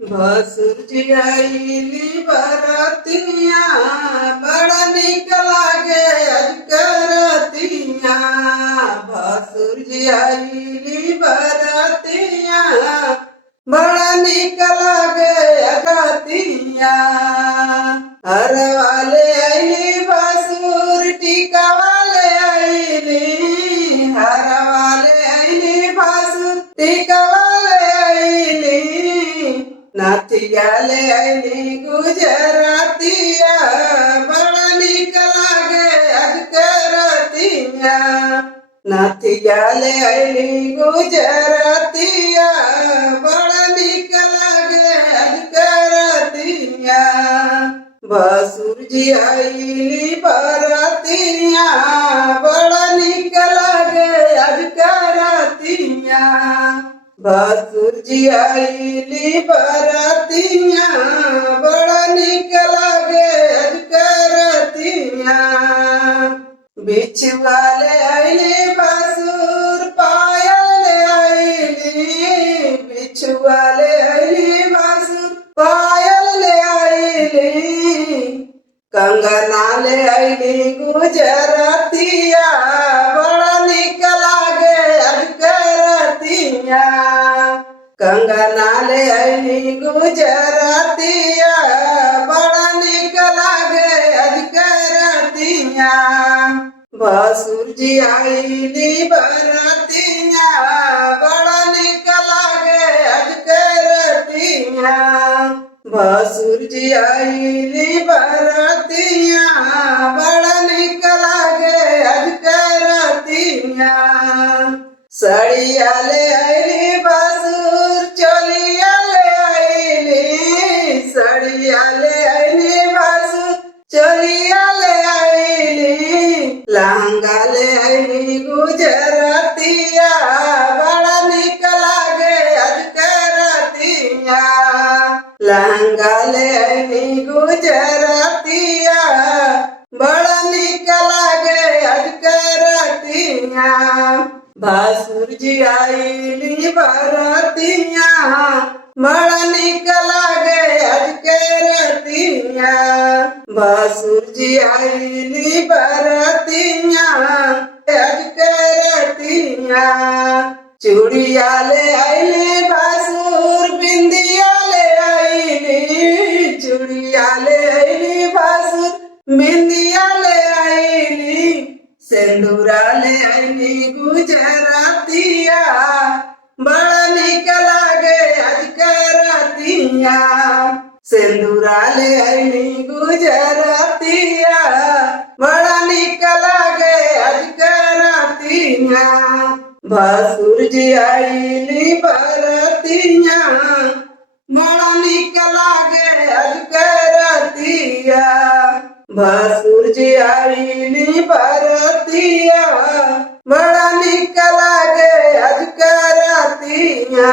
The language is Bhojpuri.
भसुर जी आईली बरतिया बड़ा निक लागे अजकरतिया। भसुर जी आईली बरतिया बड़ा निक लागे अजकरतिया। हर वाले आईली भसुर टीका वाले आईली। हर वाले आईली भसुर टीका वाले आईली। नाथियाले आईली गुजरातिया बड़ा निक लागे अजकरतिया। नाथियाले आईली गुजरातिया बड़ा निक लागे अजकरतिया। भसुर जी आईली बरतिया बड़ा निक लागे अजकरतिया। भसुर जी आईली बरतिया बड़ा निक लागे अजकरतिया। बिछुआले आईली भसुर पायल आईली। बिछुआले आईली भसुर पायल आईली। कंगना ले आईली गुजरातिया बड़ा निक लागे अजकरतिया। कंगना ले आईली गुजरातिया बड़ा निक लागे अजकरतिया। भसुर जी आईली बरतिया बड़ा निक लागे अजकरतिया। भसुर जी आईली बरतिया बड़ा निक लागे अजकरतिया। सड़िया ले आईली भसुर चोलिया ले आईली। सड़िया ले आईली भसुर चोलिया ले आईली। लहंगा ले आईली गुजरातिया बड़ा निक लागे अजकरतिया। लहंगा ले आईली गुजरातिया बड़ा निक लागे अजकरतिया। भसुर जी आईली बरतिया बड़ा निक लागे अजकरतिया। भसुर जी आईली बरतिया अजकरतिया। चूड़िया ले आईली भसुर बिंदिया ले आईली। चूड़िया ले आईली भसुर बिंदिया ले आईली। सिंदूरा ले आईली गुजरातिया बड़ा निक लागे अजकरतिया। सिंदूरा ले आईली गुजरातिया बड़ा निक लागे अजकरतिया। भसुर जी आईली बरतिया बड़ा निक लागे अजकरतिया। भसुर जी आईली बरतिया बड़ा निक लागे अजकरतिया।